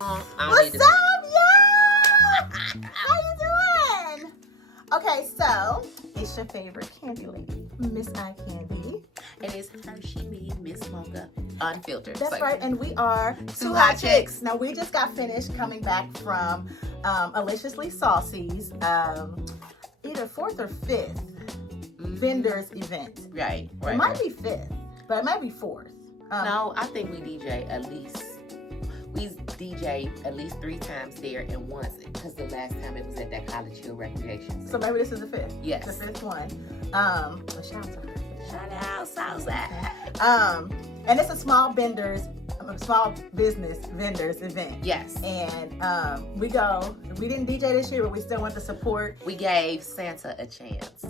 What's up, y'all? How you doing? Okay, so it's your favorite candy lady, Miss Eye Candy. And it's Hershey Me, Miss Mocha, unfiltered. That's right, and we are Two Hot Chicks. Now, we just got finished coming back from Aliciously Saucy's either 4th or 5th vendors event. Right. It might be 5th, but it might be 4th. No, I think we DJ at least 3 times there and once, because the last time it was at that College Hill Recreation. So maybe this is the 5th. Yes. The 5th one. Shout out to her. Shout out, Southside. And it's a small business vendors event. Yes. And we didn't DJ this year, but we still want to support. We gave Santa a chance.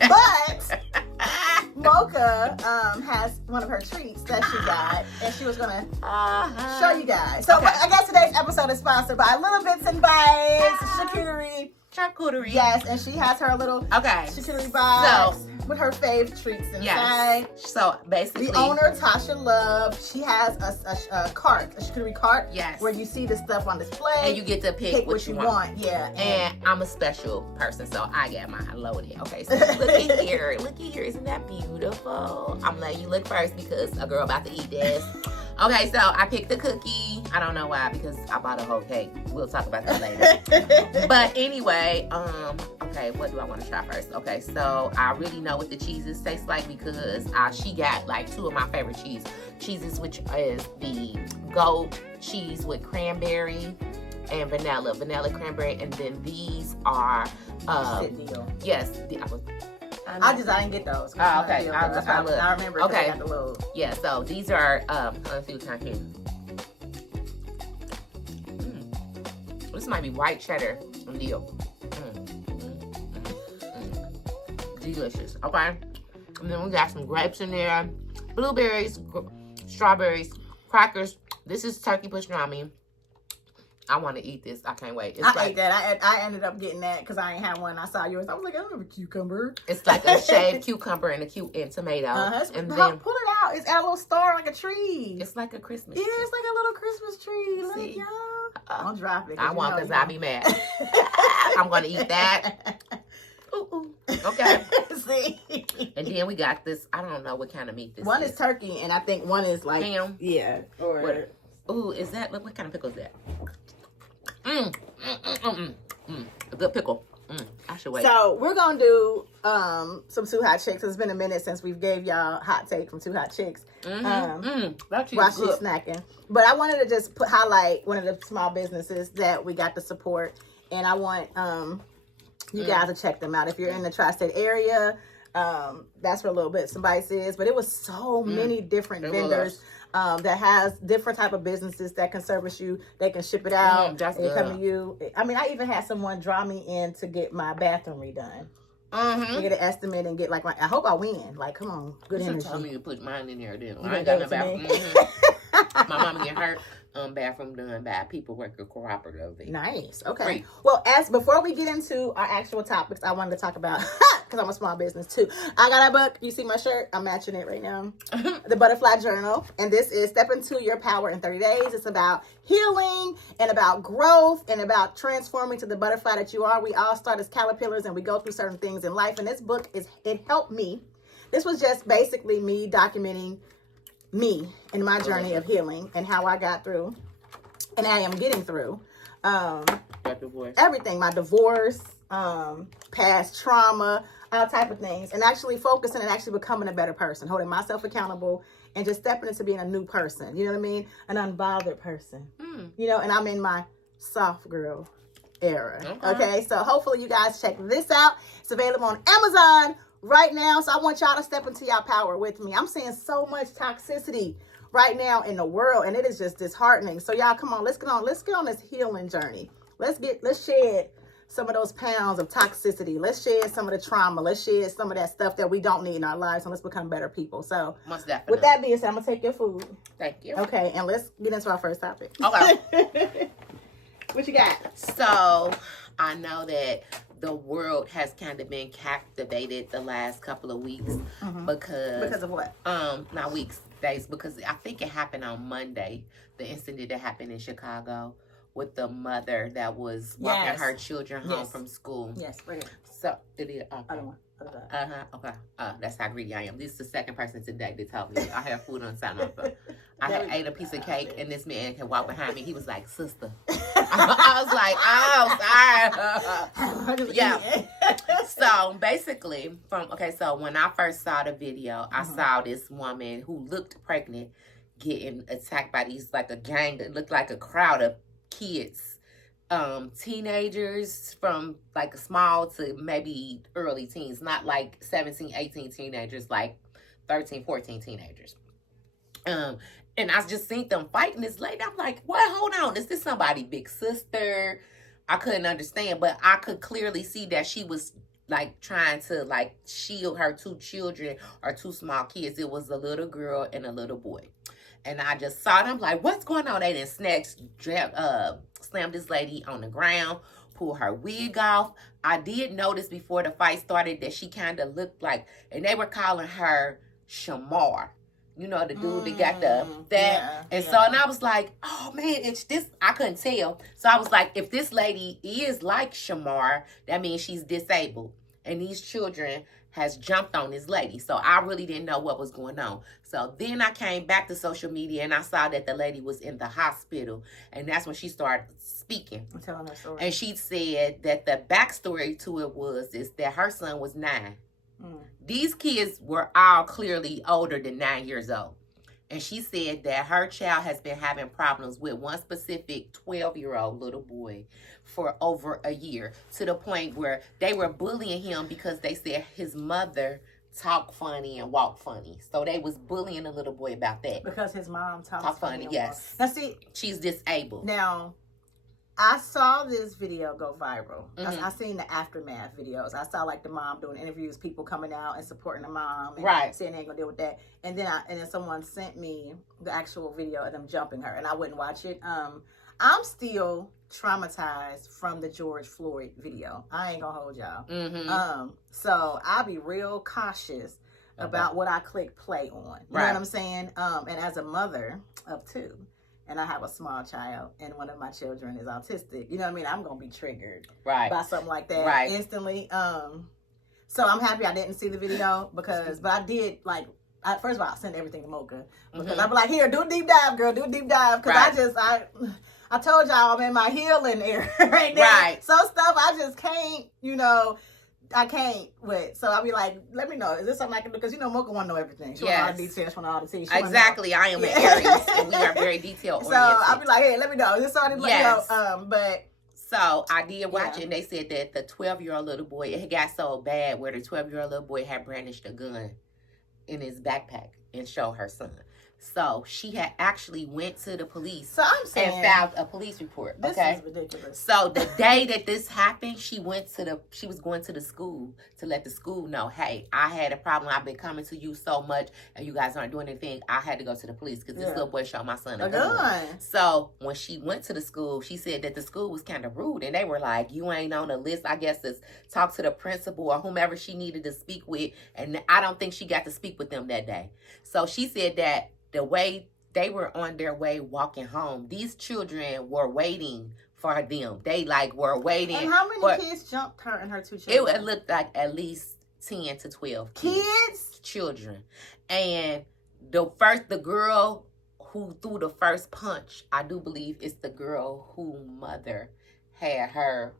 But Mocha has one of her treats that she got, and she was gonna show you guys. So I guess today's episode is sponsored by Little Bits and Bites, Charcuterie. Yes, and she has her little charcuterie box with her fave treats inside. Yes. So basically, the owner, Tasha Love, she has a charcuterie cart. Yes. Where you see the stuff on display. And you get to pick what you want. Yeah. And I'm a special person, so I got mine loaded. Okay, so looky here. Isn't that beautiful? I'm letting you look first because a girl about to eat this. Okay, so I picked the cookie. I don't know why, because I bought a whole cake. We'll talk about that later. But anyway, okay, what do I want to try first? Okay, so I really know what the cheeses taste like because she got like 2 of my favorite cheeses, which is the goat cheese with cranberry and vanilla cranberry, and then these are yes, I didn't get those. Oh, okay. I remember. Okay. I got the little... Yeah, so these are, let's see what's on here. This might be white cheddar deal. Delicious. Okay. And then we got some grapes in there, blueberries, strawberries, crackers. This is turkey pastrami. I want to eat this. I can't wait. I ate that. I ended up getting that because I ain't had one. I saw yours. I was like, I don't have a cucumber. It's like a shaved cucumber and tomato. And then pull it out. It's got a little star like a tree. It's like a Christmas tree. Yeah, it's like a little Christmas tree. Look, y'all. Don't drop it. I won't because I'll be mad. I'm going to eat that. Ooh. Okay. See? And then we got this. I don't know what kind of meat this is. One is turkey, and I think one is like ham. Yeah. Or ooh, is that? Look, what kind of pickle is that? A good pickle. I should wait. So we're gonna do some Two Hot Chicks. It's been a minute since we've gave y'all hot take from Two Hot Chicks. While she's snacking. But I wanted to just highlight one of the small businesses that we got to support, and I want you guys to check them out if you're in the tri-state area. That's where Little Bits and Bites is. But it was so many different vendors. That has different type of businesses that can service you. They can ship it out. They come to you. I mean, I even had someone draw me in to get my bathroom redone. To get an estimate and get I hope I win. Like, come on, good energy. You told me to put mine in there then. I ain't got no bathroom. My mama get her bathroom done by a people worker cooperative. Nice. Okay. Free. Well, before we get into our actual topics, I wanted to talk about because I'm a small business too. I got a book. You see my shirt? I'm matching it right now. The Butterfly Journal, and this is Step Into Your Power in 30 Days. It's about healing and about growth and about transforming to the butterfly that you are. We all start as caterpillars and we go through certain things in life. And this book it helped me. This was just basically me documenting me and my journey of healing and how I got through and I am getting through everything, my divorce, past trauma, all type of things, and actually focusing and actually becoming a better person, holding myself accountable and just stepping into being a new person, you know what I mean, an unbothered person, you know, and I'm in my soft girl era. Okay, so hopefully you guys check this out. It's available on Amazon right now, so I want y'all to step into y'all power with me. I'm seeing so much toxicity right now in the world, and it is just disheartening. So y'all, come on, let's get on this healing journey. Let's shed some of those pounds of toxicity. Let's shed some of the trauma. Let's shed some of that stuff that we don't need in our lives, and let's become better people. So with that being said, I'm gonna take your food. Thank you. Okay, and let's get into our first topic. Okay. What you got? So I know that the world has kind of been captivated the last couple of weeks because of what? Not weeks. days because I think it happened on Monday. The incident that happened in Chicago with the mother that was walking her children home from school. Yes, right here. So it is. Okay. Other one. Okay. That's how greedy I am. This is the second person today that told me I have food on the my phone. I had ate a piece of cake, and this man can walk behind me. He was like, "Sister," I was like, "Oh, sorry." Yeah. So basically, so when I first saw the video, I saw this woman who looked pregnant getting attacked by these like a gang that looked like a crowd of kids. Teenagers from like small to maybe early teens, not like 17, 18 teenagers, like 13, 14 teenagers. And I just seen them fighting this lady. I'm like, what? Hold on. Is this somebody big sister? I couldn't understand, but I could clearly see that she was like trying to like shield her two children or two small kids. It was a little girl and a little boy. And I just saw it. I'm like, what's going on? They didn't slam this lady on the ground, pull her wig off. I did notice before the fight started that she kind of looked like, and they were calling her Shamar. You know, the dude that got and I was like, oh man, it's this. I couldn't tell. So I was like, if this lady is like Shamar, that means she's disabled. And these children has jumped on this lady. So I really didn't know what was going on. So then I came back to social media and I saw that the lady was in the hospital. And that's when she started speaking. I'm telling her story. And she said that the backstory to it is that her son was 9. These kids were all clearly older than 9 years old. And she said that her child has been having problems with one specific 12-year-old little boy for over a year, to the point where they were bullying him because they said his mother talked funny and walked funny. So they was bullying the little boy about that. Because his mom talks funny. Yes. Now see, she's disabled. Now, I saw this video go viral. I seen the aftermath videos. I saw like the mom doing interviews, people coming out and supporting the mom, and saying they ain't gonna deal with that. And then someone sent me the actual video of them jumping her, and I wouldn't watch it. I'm still traumatized from the George Floyd video. I ain't gonna hold y'all. So I'll be real cautious about what I click play on. You know what I'm saying? And as a mother of 2. And I have a small child, and one of my children is autistic. You know what I mean? I'm going to be triggered by something like that instantly. So I'm happy I didn't see the video but I did, like, first of all, I sent everything to Mocha. Because I'd be like, here, do a deep dive, girl, do a deep dive. Because I told y'all I'm in my healing area right now. Some stuff I just can't, I can't with. So I'll be like, let me know. Is this something I can do? Because Mocha want to know everything. She want all the details, she want all the tea. Exactly. I am an Aries, and we are very detail oriented. So I'll be like, hey, let me know. Is this something but so I did watch it, and they said that the 12-year-old little boy, it got so bad where the 12-year-old little boy had brandished a gun in his backpack and showed her son. So she had actually went to the police and filed a police report. This is ridiculous. So the day that this happened, she was going to the school to let the school know, hey, I had a problem. I've been coming to you so much and you guys aren't doing anything. I had to go to the police because this little boy showed my son a gun. So when she went to the school, she said that the school was kind of rude and they were like, you ain't on the list. I guess it's talk to the principal or whomever she needed to speak with. And I don't think she got to speak with them that day. So she said that the way they were on their way walking home, these children were waiting for them. They were waiting. And how many kids jumped her and her 2 children? It looked like at least 10 to 12 kids. Children. And the girl who threw the first punch, I do believe it's the girl whose mother had her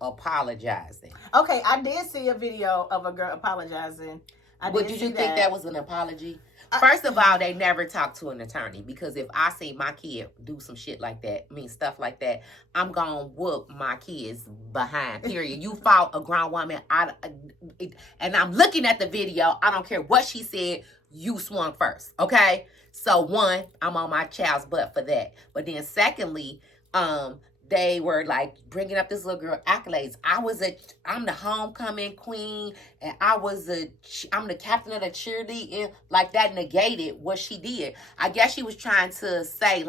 apologizing. Okay, I did see a video of a girl apologizing. But did you think that was an apology? First of all, they never talk to an attorney because if I see my kid do some shit like that, stuff like that, I'm going to whoop my kids behind, period. You fought a grown woman, and I'm looking at the video. I don't care what she said. You swung first, okay? So, one, I'm on my child's butt for that. But then secondly, they were bringing up this little girl accolades. I'm the homecoming queen, and I'm the captain of the cheerleading. That negated what she did. I guess she was trying to say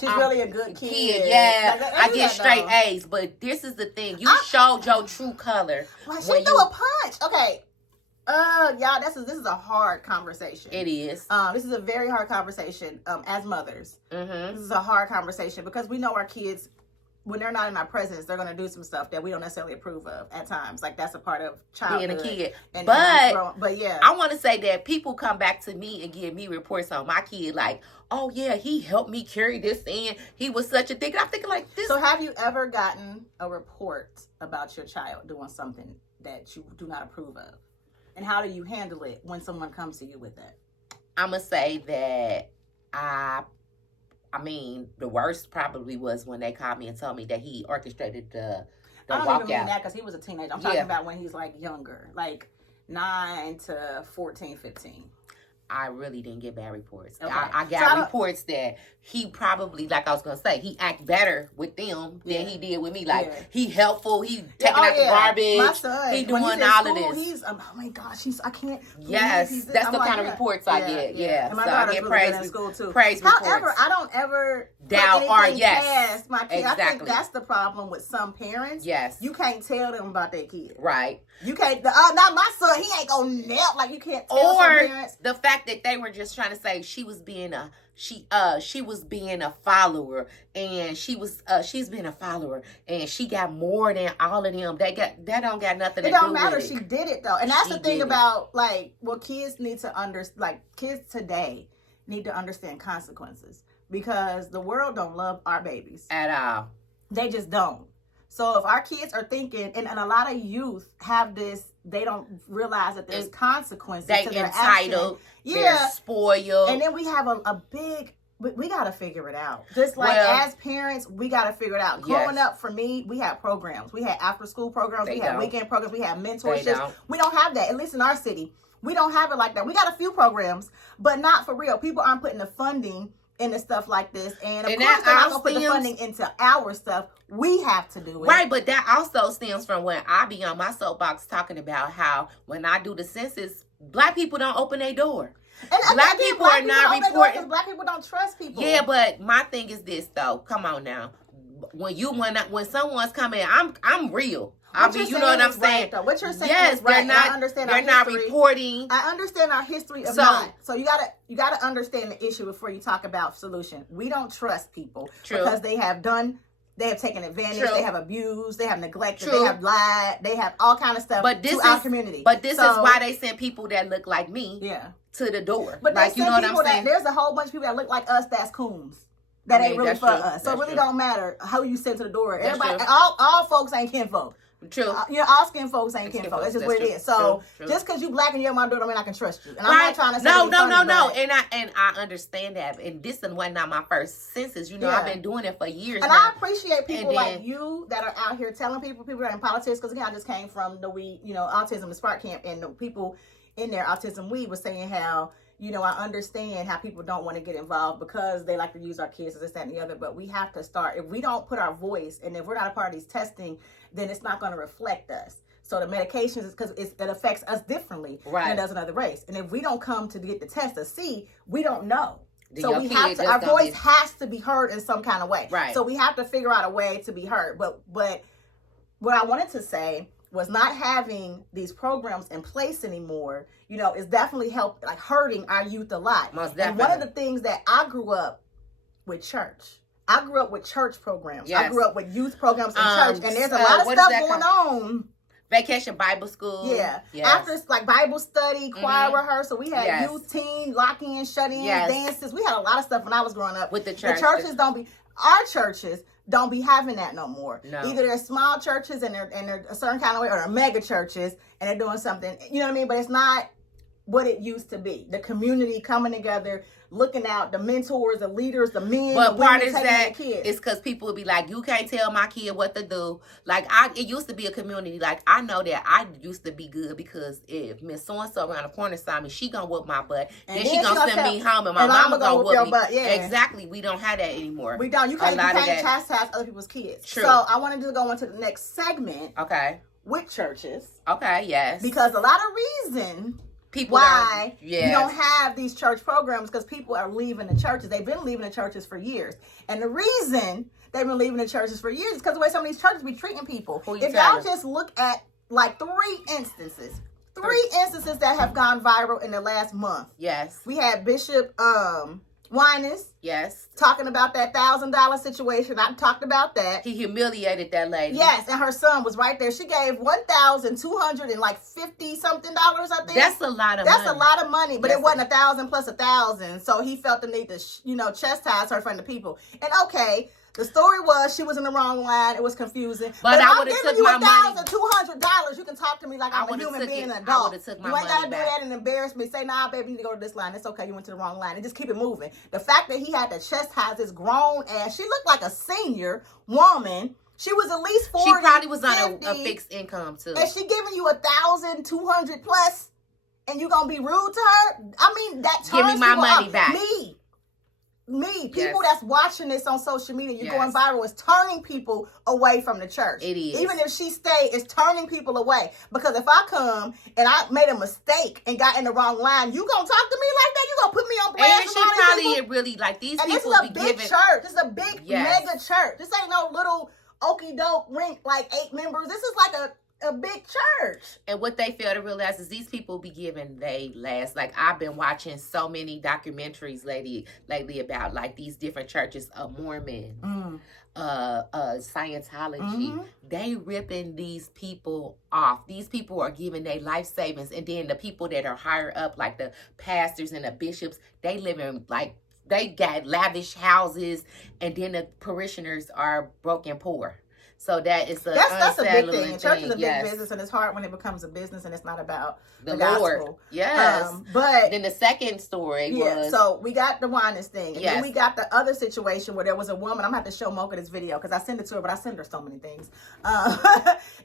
she's really a good kid. Yeah, I get straight A's. But this is the thing: you showed your true color. She threw a punch. Okay, Y'all, this is a hard conversation. It is. This is a very hard conversation. As mothers, this is a hard conversation because we know our kids, when they're not in our presence, they're gonna do some stuff that we don't necessarily approve of at times. Like that's a part of childhood. Being a kid. But yeah, I want to say that people come back to me and give me reports on my kid, like, oh yeah, he helped me carry this in. He was such a thing. I'm thinking like this. So have you ever gotten a report about your child doing something that you do not approve of? And how do you handle it when someone comes to you with that? I'm going to say that I mean, the worst probably was when they called me and told me that he orchestrated the I don't walkout. even mean that because he was a teenager. I'm talking about when he's like younger, like 9 to 14, 15. I really didn't get bad reports. Okay. I got reports that he probably, like I was going to say, he act better with them than he did with me. Like, he helpful. He taking out the garbage. My son, he doing all school, of this. He's, oh my gosh, I can't. Yes, that's the kind of reports I get. Yeah. And my so daughter's I get really good in school too. Praise However, reports. I don't ever doubt or past my kids. Exactly. I think that's the problem with some parents. Yes. You can't tell them about their kids. Right. You can't, not my son, he ain't gonna nail, like you can't tell some parents. The fact that they were just trying to say she was being a follower, and she's been a follower, and she got more than all of them. That don't got nothing to do with it. It don't matter. She did it though, and that's the thing about kids need to understand. Kids today need to understand consequences because the world don't love our babies at all. They just don't. So if our kids are thinking, and a lot of youth have this, they don't realize that there's consequences to their entitled, action. They're spoiled. And then we have a big, we got to figure it out. Just like as parents, we got to figure it out. Growing up, for me, we had programs. We had after school programs. We had weekend programs. We had mentorships. We don't have that, at least in our city. We don't have it like that. We got a few programs, but not for real. People aren't putting the funding into stuff like this, and of course they're not gonna put the funding into our stuff. We have to do it, right? But that also stems from when I be on my soapbox talking about how when I do the census, Black people don't open their door. And Black people are not reporting. Black people don't trust people. Yeah, but my thing is this though. Come on now, when someone's coming, I'm real. I mean, you know what I'm saying? Right, what you're saying is right. I understand they're not reporting. I understand our history of not. So you gotta understand the issue before you talk about solution. We don't trust people because they have taken advantage, they have abused, they have neglected, they have lied, they have all kind of stuff to our community. But this is why they send people that look like me to the door. But like, you know what I'm saying? There's a whole bunch of people that look like us that's coons. That ain't really for us. So it really don't matter how you send to the door. Everybody, all folks ain't kinfolk. True. All skin folks ain't kinfolk. That's just what it is. So just because you Black and you're my daughter, I mean I can trust you. And I'm not trying to say no. And I understand that. And this was not my first census. You know, I've been doing it for years. And I appreciate people like you that are out here telling people that are in politics. Because again, I just came from the Autism and Spark Camp, and the people in there, Autism We, was saying how, I understand how people don't want to get involved because they like to use our kids as this, that, and the other. But we have to start. If we don't put our voice, and if we're not a part of these testing, then it's not going to reflect us. So the medications is because it affects us differently than it does another race. And if we don't come to get the test to see, we don't know. So we have to. Our voice has to be heard in some kind of way. Right. So we have to figure out a way to be heard. But what I wanted to say was not having these programs in place anymore, is definitely hurting our youth a lot. Most definitely. And one of the things that I grew up with church. I grew up with church programs. Yes. I grew up with youth programs in church. And there's a lot of stuff going on. Vacation Bible school. Yeah. Yes. After it's Bible study, choir rehearsal. We had youth, teen, lock-in, shut-in, dances. We had a lot of stuff when I was growing up. With the church. Our churches don't be having that no more. No. Either they're small churches and they're a certain kind of way, or they're mega churches and they're doing something, you know what I mean? But it's not what it used to be. The community coming together, looking out, the mentors, the leaders, the men. But part is that it's because people would be like, you can't tell my kid what to do. It used to be a community. I know that I used to be good because if Miss So-and-so around the corner saw me, she gonna whoop my butt. Then she gonna send me home and my mama gonna whoop me. Butt. Yeah. Exactly. We don't have that anymore. We don't. You can't chastise other people's kids. True. So I wanted to go into the next segment. Okay. With churches. Okay, yes. Because a lot of reason why you don't have these church programs, because people are leaving the churches. They've been leaving the churches for years. And the reason they've been leaving the churches for years is because the way some of these churches be treating people. If y'all just look at 3 instances, Three instances that have gone viral in the last month. Yes. We had Bishop Winans. Yes. Talking about that $1,000 situation. I talked about that. He humiliated that lady. Yes, and her son was right there. She gave $1,250 something, I think. That's a lot of money. That's a lot of money, but it wasn't 1,000 plus 1,000. So he felt the need to, chastise her in front of people. And okay, the story was she was in the wrong line. It was confusing. But I would have took my money. $1,200. You can talk to me like I'm a human being, an adult. I would have took my money. You ain't gotta back. do that and embarrass me. Say, nah, baby, you need to go to this line. It's okay. You went to the wrong line, and just keep it moving. The fact that he had to chastise this grown ass. She looked like a senior woman. She was at least 40. She probably was on 50, a fixed income too. And she giving you 1,200 plus, and you gonna be rude to her? I mean, that turns give me my money off. back. People that's watching this on social media, you're going viral, is turning people away from the church. It is. Even if she stayed, it's turning people away. Because if I come and I made a mistake and got in the wrong line, you gonna talk to me like that? You gonna put me on blast? And she probably really like these and people. This is a big church. This is a big mega church. This ain't no little okie doke rink like 8 members. This is like a big church. And what they fail to realize is these people be giving they last. Like, I've been watching so many documentaries lately about like these different churches of Mormon, Scientology. They ripping these people off. These people are giving their life savings, and then the people that are higher up, like the pastors and the bishops, they living like they got lavish houses, and then the parishioners are broke and poor. So that's a big thing. And church is a big business, and it's hard when it becomes a business and it's not about the Lord. gospel. Yes. But then the second story was... So we got the Winans thing. And then we got the other situation where there was a woman. I'm going to have to show Mocha this video because I sent it to her, but I send her so many things.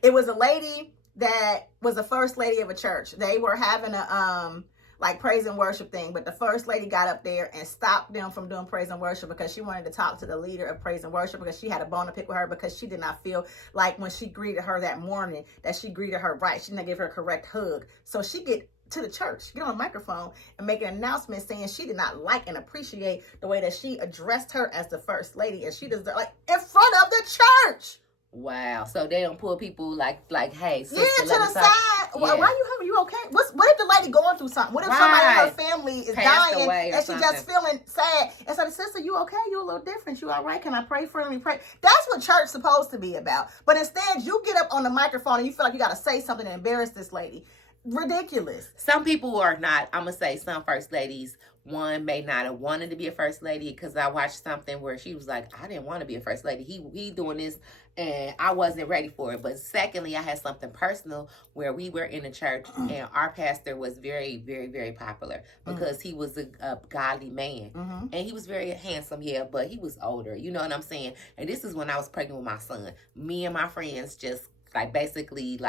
It was a lady that was the first lady of a church. They were having a... like praise and worship thing, but the first lady got up there and stopped them from doing praise and worship because she wanted to talk to the leader of praise and worship because she had a bone to pick with her because she did not feel like when she greeted her that morning that she greeted her right. She didn't give her a correct hug. So she get to the church, get on a microphone and make an announcement saying she did not like and appreciate the way that she addressed her as the first lady, and she deserved, like, in front of the church. Wow. So they don't pull people like, hey, sister, to the side. Why you okay? What if the lady going through something? What if somebody in her family is dying and she just feeling sad? And so the sister, you okay? You a little different. You all right? Can I pray for her? Let me pray. That's what church is supposed to be about. But instead, you get up on the microphone and you feel like you got to say something to embarrass this lady. Ridiculous. Some people are not. I'm gonna say some first ladies. One may not have wanted to be a first lady because I watched something where she was like, I didn't want to be a first lady. He doing this and I wasn't ready for it. But secondly, I had something personal where we were in a church and our pastor was very, very, very popular because he was a godly man. And he was very handsome, but he was older. You know what I'm saying? And this is when I was pregnant with my son. Me and my friends just basically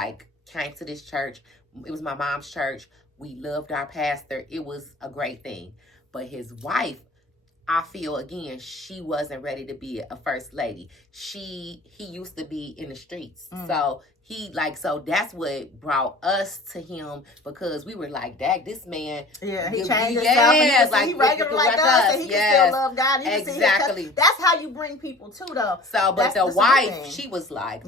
came to this church. It was my mom's church. We loved our pastor. It was a great thing. But his wife, I feel, again, she wasn't ready to be a first lady. He used to be in the streets. So so that's what brought us to him because we were like, Dag, this man. Yeah, he changed himself. He regular like us, and he can still love God. Exactly. That's how you bring people too, though. So, but the wife, she was like,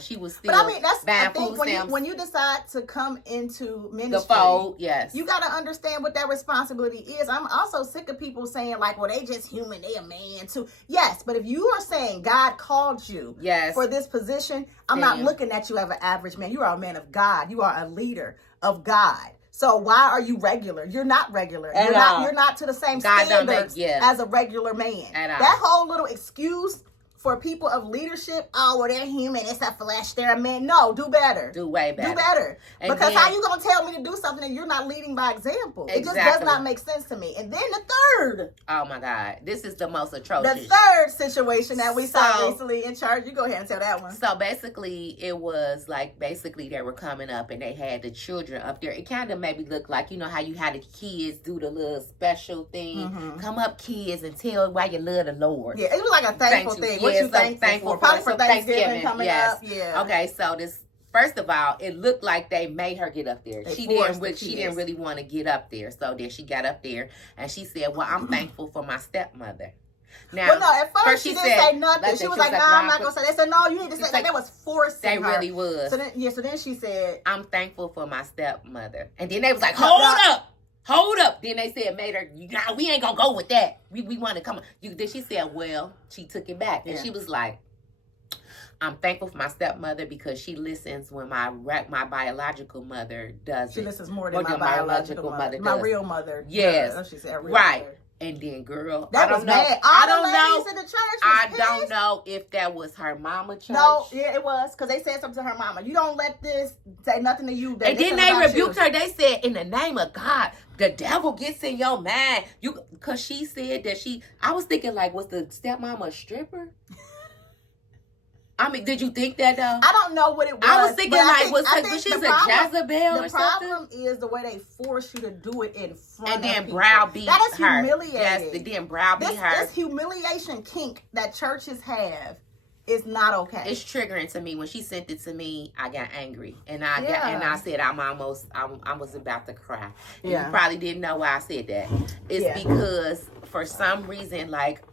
she was still. But I mean, that's bad I think when you decide to come into ministry, the fold, you got to understand what that responsibility is. I'm also sick of people saying like, well, they just human, they a man too. Yes, but if you are saying God called you for this position, I'm not looking at you as an average man. You are a man of God. You are a leader of God. So why are you regular? You're not regular. You're not to the same standards as a regular man. That whole little excuse for people of leadership, well, they're human, it's a flesh, they're a man. No, do better. Do way better. Do better. And because how you going to tell me to do something and you're not leading by example? It just does not make sense to me. And then the third. Oh, my God. This is the most atrocious. The third situation that we saw recently in church. You go ahead and tell that one. So, basically, it was they were coming up and they had the children up there. It kind of made me look like, you know how you had the kids do the little special thing. Come up, kids, and tell why you love the Lord. Yeah, it was like a thankful thing. What you thankful for? Probably for Thanksgiving coming up. Yeah. Okay, so this, first of all, it looked like they made her get up there. She didn't really want to get up there. So then she got up there and she said, well, I'm thankful for my stepmother. Now, well, no, at first she didn't say nothing. She was like, "Nah, I'm not gonna say." They said, "No, you need to say." Like, they was forcing They her. really was. So then she said, "I'm thankful for my stepmother," and then they was like, "Hold up." Then they said, "Made her. Nah, we ain't gonna go with that. We want to come." Then she said, "Well," she took it back, and she was like, "I'm thankful for my stepmother because she listens when my biological mother does. She listens more than my biological mother. My real mother. Yes, she said real mother. And then, girl, that I was don't know. Mad. I don't know. In the church I don't know if that was her mama church. No, yeah, it was because they said something to her mama. You don't let this say nothing to you. And then they rebuked her. They said, "In the name of God, the devil gets in your mind." Because she said that I was thinking, like, was the stepmama a stripper? I mean, did you think that though? I don't know what it was. I was thinking was she's a Jezebel or something? The problem is the way they force you to do it in front of and then people. browbeat her. That is humiliating. Yes, then browbeat her. This humiliation kink that churches have is not okay. It's triggering to me. When she sent it to me, I got angry, and I said I was about to cry. And you probably didn't know why I said that. It's because for some reason, like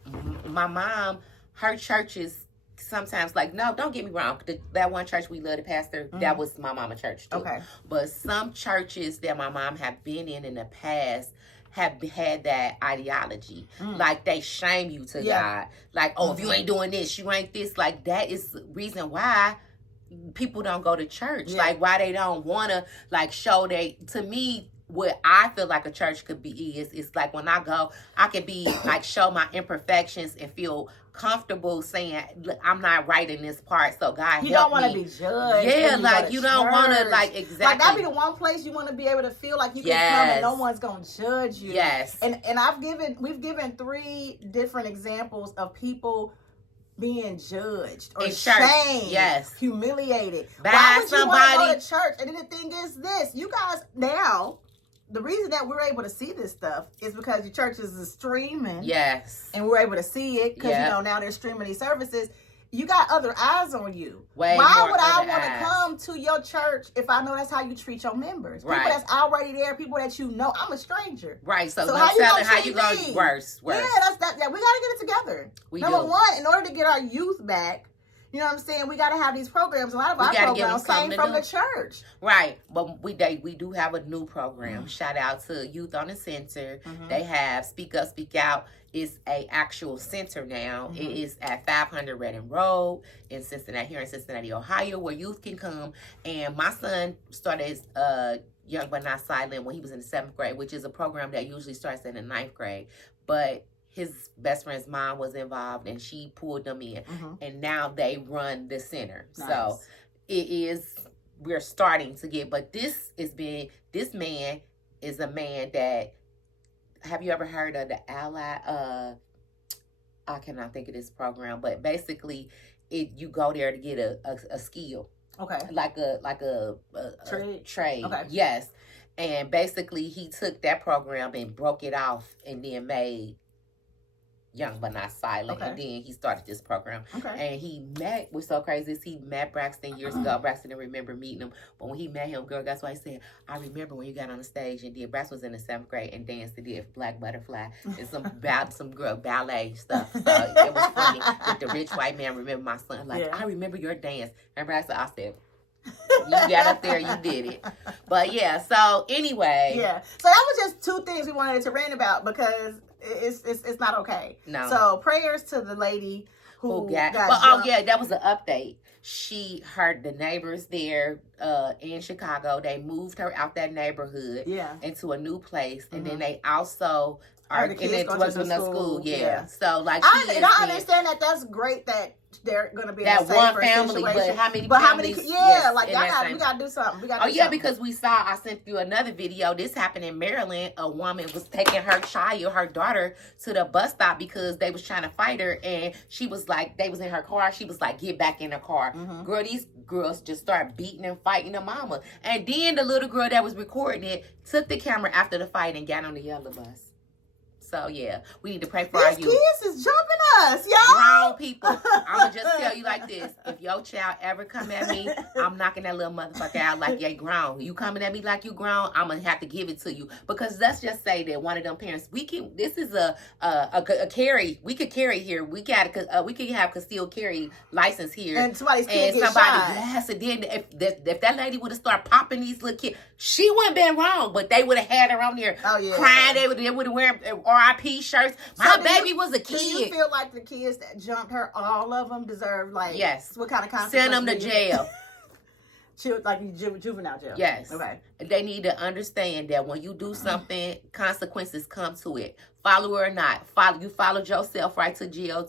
my mom, her churches. Sometimes, like, no, don't get me wrong. That one church we love, the pastor, that was my mama church too. Okay. But some churches that my mom have been in the past have had that ideology. Like, they shame you to God. Like, oh, if you ain't doing this, you ain't this. Like, that is the reason why people don't go to church. Like, why they don't want to, like, show to me, what I feel like a church could be is like when I go, I can be like show my imperfections and feel comfortable saying, look, I'm not right in this part, so God help me. You don't want to be judged. Yeah, like you don't want to like exactly. Like that be the one place you want to be able to feel like you can come and no one's gonna judge you. Yes. And we've given 3 different examples of people being judged or shamed, humiliated. Why would you want to go to church? And then the thing is this, you guys now. The reason that we're able to see this stuff is because your church is streaming. Yes. And we're able to see it because, now they're streaming these services. You got other eyes on you. Why would I want to come to your church if I know that's how you treat your members? Right. People that's already there, people that you know. I'm a stranger. Right. So how you going worse. Yeah, we got to get it together. Number one, in order to get our youth back, you know what I'm saying? We got to have these programs. A lot of our programs came from the church. Right. But we do have a new program. Shout out to Youth on the Center. They have Speak Up, Speak Out. It's a actual center now. It is at 500 Reading Road in Cincinnati, here in Cincinnati, Ohio, where youth can come. And my son started Young But Not Silent when he was in the 7th grade, which is a program that usually starts in the 9th grade. But his best friend's mom was involved and she pulled them in. And now they run the center. Nice. So we're starting to get, but this man is a man that, have you ever heard of the Ally? I cannot think of this program, but basically you go there to get a skill. Okay. Like a trade. Okay. Yes. And basically he took that program and broke it off and then made Young But Not Silent. Okay. And then he started this program. Okay. And he what's so crazy is he met Braxton years ago. Braxton didn't remember meeting him. But when he met him, girl, that's why I said, I remember when you got on the stage and did, Braxton was in the 7th grade and danced and did Black Butterfly and some girl ballet stuff. So it was funny. With the rich white man, remember my son. Like, I remember your dance. And Braxton, I said, you got up there, you did it. But yeah, so anyway. Yeah. So that was just 2 things we wanted to rant about because it's not okay. No. So prayers to the lady who got that was an update. She heard the neighbors there in Chicago. They moved her out that neighborhood into a new place. And then they also are in the school. Yeah. So like I understand that that's great that they're gonna be that in a one family, situation. But how many? Yeah, like we gotta do something. Because we saw. I sent you another video. This happened in Maryland. A woman was taking her daughter, to the bus stop because they was trying to fight her, and she was like, they was in her car. She was like, get back in the car, girl. These girls just start beating and fighting the mama, and then the little girl that was recording it took the camera after the fight and got on the yellow bus. So yeah, we need to pray for These our youth. kids is jumping us, y'all. Grown people, I'm gonna just tell you like this: if your child ever come at me, I'm knocking that little motherfucker out like you grown. You coming at me like you grown, I'm gonna have to give it to you, because let's just say that one of them parents, this is a carry. We could carry here. We could have concealed carry license here, and somebody's kid get shot. Yes, and then if that lady would have started popping these little kids, she wouldn't been wrong, but they would have had her on there crying. They would have wearing RIP shirts. My baby was a kid. Do you feel like the kids that jumped her, all of them deserve yes? What kind of consequences? Send them to jail. Like juvenile jail. Yes. Okay. They need to understand that when you do something, consequences come to it. Follow or not. You followed yourself right to jail.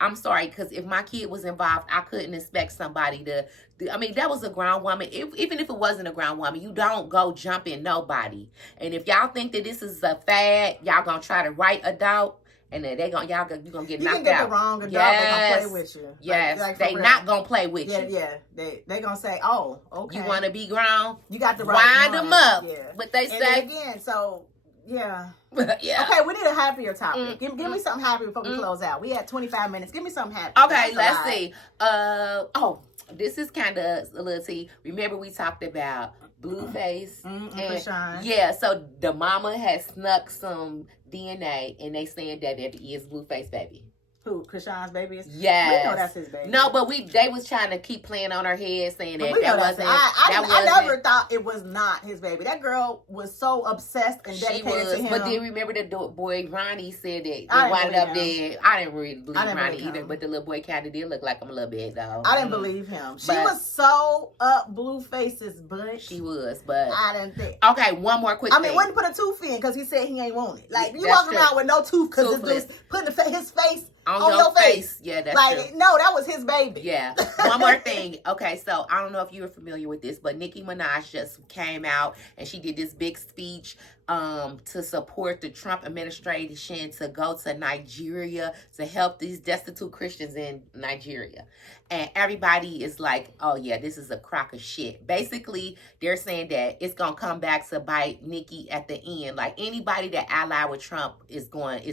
I'm sorry, because if my kid was involved, I couldn't expect somebody to. I mean, that was a grown woman. Even if it wasn't a grown woman, you don't go jumping nobody. And if y'all think that this is a fad, y'all gonna try to write adult. And then you gonna get knocked out. You can get the wrong adult. They gonna play with you. Yes, like they not gonna play with you. Yeah. They gonna say, "Oh, okay." You want to be grown? You got the right. Wind them up. Yeah. But they and say again. So yeah. Yeah. Okay, we need a happier topic. Give me something happy before we close out. We had 25 minutes. Give me something happy. Okay, let's see. This is kind of a little tea. Remember we talked about Blueface and Krishan. Yeah, so the mama has snuck some DNA, and they saying that it is Blueface baby. Who, Krishan's baby is? Yes. We know that's his baby. No, but they was trying to keep playing on her head, saying that wasn't. I never thought it was not his baby. That girl was so obsessed and dedicated to him. But then remember the boy Ronnie said that they wound up dead. I didn't really believe Ronnie either, but the little boy kind of did look like him a little bit, though. I didn't believe him. She was so up Blueface's butt. She was, but I didn't think. Okay, one more quick thing. Wouldn't put a tooth in because he said he ain't want it. Like, you walking around with no tooth because this dude's putting his face on your face. Yeah, that's true. No, that was his baby. Yeah. One more thing. Okay, so I don't know if you were familiar with this, but Nicki Minaj just came out and she did this big speech to support the Trump administration to go to Nigeria to help these destitute Christians in Nigeria. And everybody is like, oh yeah, this is a crock of shit. Basically, they're saying that it's going to come back to bite Nicki at the end. Like, anybody that allied with Trump is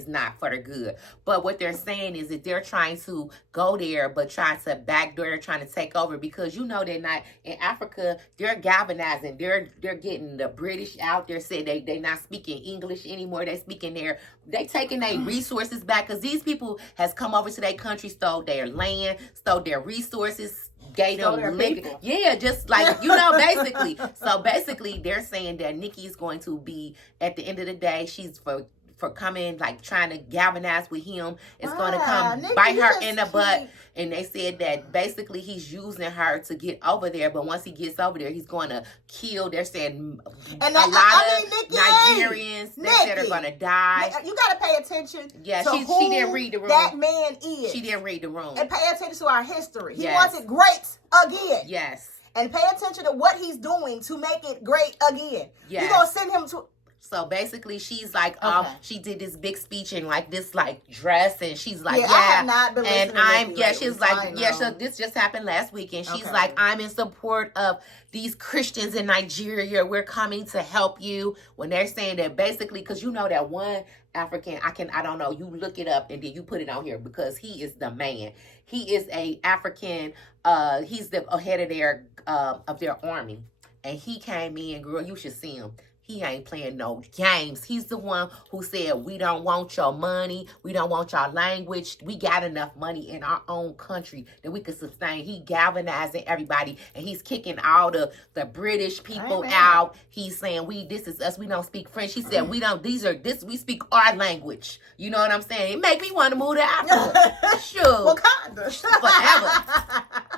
not for the good. But what they're saying is that they're trying to go there, but trying to backdoor, trying to take over, because you know they're not in Africa. They're galvanizing. They're getting the British out there. Say they not speaking English anymore. They taking their resources back, because these people has come over to their country, stole their land, stole their resources, gave them living. Yeah, just like, basically. So basically, they're saying that Nicki is going to be, at the end of the day, she's for coming, like, trying to galvanize with him. It's going to come bite her in the butt. And they said that basically he's using her to get over there. But once he gets over there, he's going to kill. They're saying a lot of Nigerians that are going to die. You got to pay attention. Yeah, to she didn't read the room. That man is. She didn't read the room. And pay attention to our history. He wants it great again. Yes. And pay attention to what he's doing to make it great again. Yes. You're going to send him to... So basically, she's like, she did this big speech in like this like dress, and she's like, I have not been listening to she's like, so this just happened last week, and she's like, I'm in support of these Christians in Nigeria. We're coming to help you. When they're saying that, basically, because you know that one African, I don't know, you look it up and then you put it on here, because he is the man. He is a African. He's the head of their army, and he came in, girl. You should see him. He ain't playing no games. He's the one who said, we don't want your money. We don't want your language. We got enough money in our own country that we could sustain. He galvanizing everybody, and he's kicking all the British people out. He's saying, this is us. We don't speak French. He said, we speak our language. You know what I'm saying? It make me want to move to Africa. Sure. Wakanda. Forever.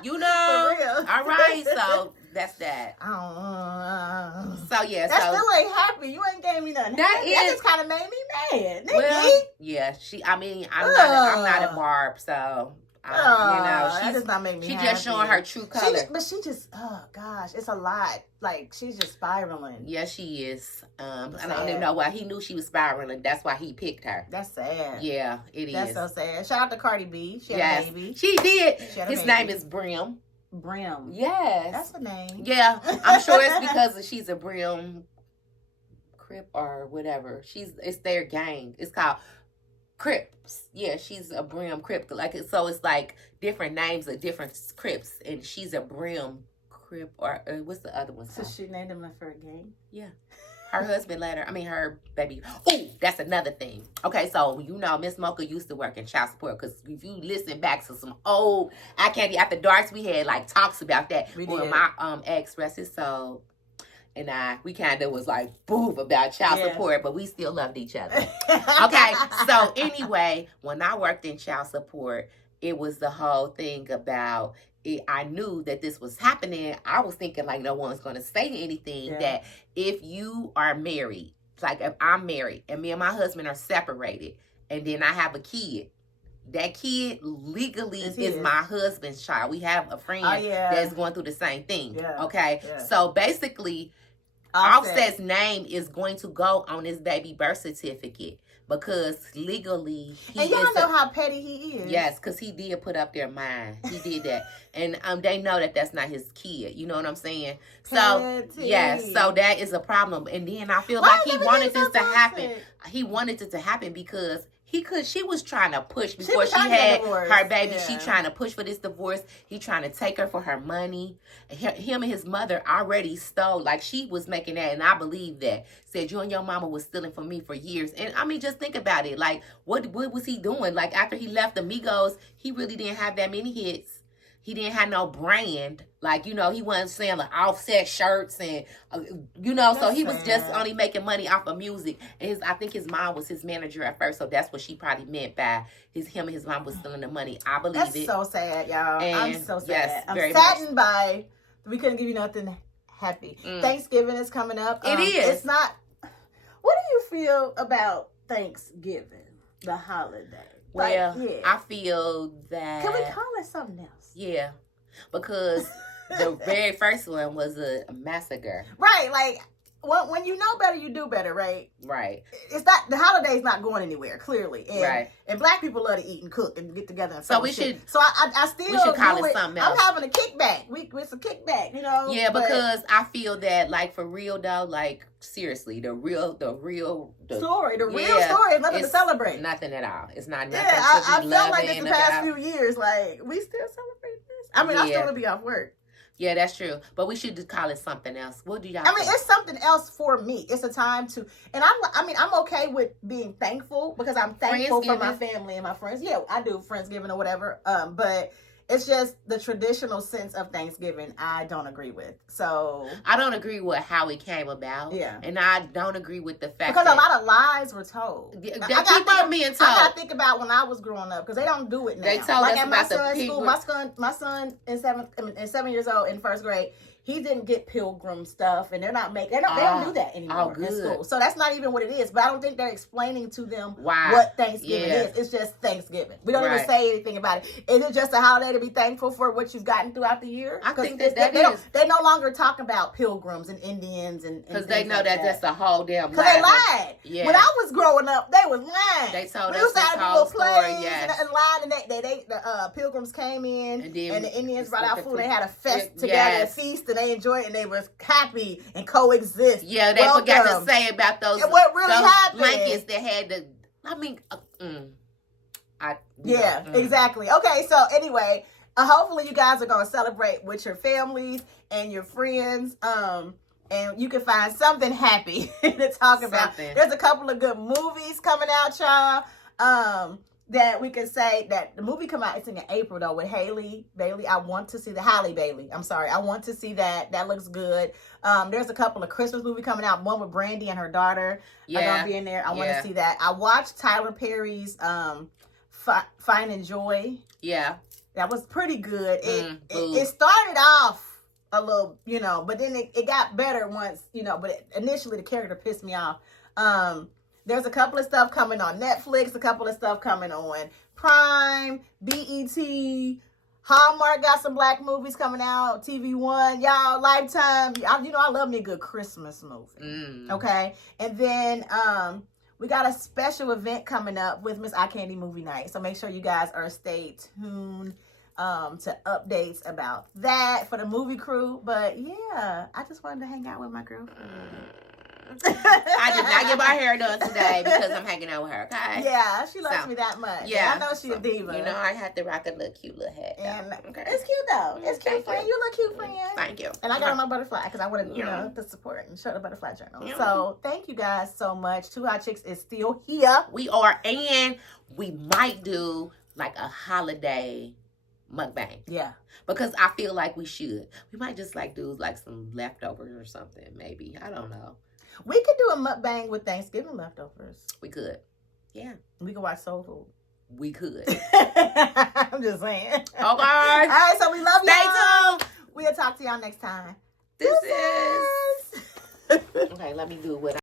You know? For real. All right. So that's that. So yeah. That still ain't happy. You ain't gave me nothing. That just kind of made me mad. Well, yeah. I'm not a Barb, so that does not make me happy. Just showing her true color. She just, oh gosh, it's a lot. Like, she's just spiraling. Yeah, she is. I don't even know why he knew she was spiraling. That's why he picked her. That's sad. Yeah, it is. That's so sad. Shout out to Cardi B. She had a baby. She did. His name is Brim. Brim. Yes. That's the name. Yeah, I'm sure it's because she's a Brim Crip or whatever. It's their gang. It's called Crips. Yeah, she's a Brim Crip. Like, so it's like different names of different Crips, and she's a Brim Crip, or what's the other one? So she named him for a gang? Yeah. Her husband let her, her baby. Oh, that's another thing. Okay, so Miss Mocha used to work in child support, because if you listen back to some old I Can't After Darks, we had like talks about that. When my ex rest his soul and we kind of was like boof about child support, but we still loved each other. Okay, so anyway, when I worked in child support, it was the whole thing about I knew that this was happening. I was thinking like no one's going to say anything, that if you are married, like if I'm married and me and my husband are separated and then I have a kid, that kid legally is my husband's child. We have a friend that's going through the same thing. Okay. So basically, Offset's name is going to go on his baby birth certificate, because legally and y'all know how petty he is. Yes, because he did put up their mind. He did that. And they know that that's not his kid. You know what I'm saying? So, so that is a problem. And then I feel like he wanted this to happen. He wanted it to happen because she was trying to push before she had her baby. She trying to push for this divorce. He trying to take her for her money. Him and his mother already stole. Like, she was making that, and I believe that. Said, you and your mama was stealing from me for years. And I mean, just think about it. Like, what was he doing? Like, after he left the Migos, he really didn't have that many hits. He didn't have no brand. Like, he wasn't selling Offset shirts and, so he was just only making money off of music. And I think his mom was his manager at first, so that's what she probably meant by him and his mom was stealing the money. I believe it. That's so sad, y'all. And I'm so sad. Yes, I'm saddened by, we couldn't give you nothing happy. Thanksgiving is coming up. It is. It's not, what do you feel about Thanksgiving, the holiday? Well, I feel that... Can we call it something else? Yeah, because the very first one was a massacre. Right, like, when you know better, you do better, right? Right. It's not, the holiday's not going anywhere, clearly. And, and black people love to eat and cook and get together and so we should... So I still... We should call it something else. I'm having a kickback. It's a kickback, Yeah, because I feel that, like, for real, though, like, seriously, the real story is nothing to celebrate. Nothing at all. It's not nothing. Yeah, I felt like this the past few years, like, we still celebrate this. I mean, I still would be off work. Yeah, that's true. But we should just call it something else. What do y'all think? It's something else for me. It's a time to, and I'm okay with being thankful, because I'm thankful for my family and my friends. Yeah, I do Friendsgiving or whatever. But it's just the traditional sense of Thanksgiving I don't agree with. So I don't agree with how it came about. Yeah. And I don't agree with the fact because a lot of lies were told. People are being told. I gotta think about when I was growing up, because they don't do it now. They told us about the school. My son is 7 years old in first grade. He didn't get pilgrim stuff, and they don't do that anymore in school. So that's not even what it is. But I don't think they're explaining to them what Thanksgiving is. It's just Thanksgiving. We don't even say anything about it. Is it just a holiday to be thankful for what you've gotten throughout the year? I think that is. They no longer talk about pilgrims and Indians and because they know that that's a whole damn lie. Because they lied. Yeah. When I was growing up, they was lying. They told us this whole story. And lied, and the pilgrims came in, and the Indians brought out food. They had a fest together, a feast. And they enjoyed it, and they was happy and coexist. Yeah, they forgot to say about those, what really happened. Blankets that had the, exactly. Okay, so anyway, hopefully you guys are going to celebrate with your families and your friends, and you can find something happy to talk about. There's a couple of good movies coming out, y'all. That we can say that the movie come out, it's in April though, with Halle Bailey. I want to see Halle Bailey. I'm sorry. I want to see that. That looks good. There's a couple of Christmas movies coming out. One with Brandy and her daughter are going to be in there. I want to see that. I watched Tyler Perry's Finding Joy. Yeah. That was pretty good. It started off a little, but then it got better once, but initially the character pissed me off. There's a couple of stuff coming on Netflix, a couple of stuff coming on Prime, BET, Hallmark got some black movies coming out, TV One, y'all, Lifetime. I love me a good Christmas movie. Okay? And then we got a special event coming up with Miss Eye Candy Movie Night. So make sure you guys stay tuned to updates about that for the movie crew. But yeah, I just wanted to hang out with my girlfriend. I did not get my hair done today because I'm hanging out with her, okay? Yeah, she loves So, me that much. yeah. I know she's a diva. You know, I had to rock a little cute little hat. And Okay. it's cute though. It's cute, Thank friend. you. You look cute, friend. Thank you. And I got on my butterfly because I wanted, Yeah. to support and show the butterfly journal. Yeah. So thank you guys so much. Two Hot Chicks is still here. We are, and we might do like a holiday mukbang. Yeah. Because I feel like we should. We might just like do like some leftovers or something, maybe. I don't know. We could do a mukbang with Thanksgiving leftovers. We could. Yeah. We could watch Soul Food. We could. I'm just saying. Okay. All right, so we love Stay y'all. tuned. We'll talk to y'all next time. This is. Okay, let me do what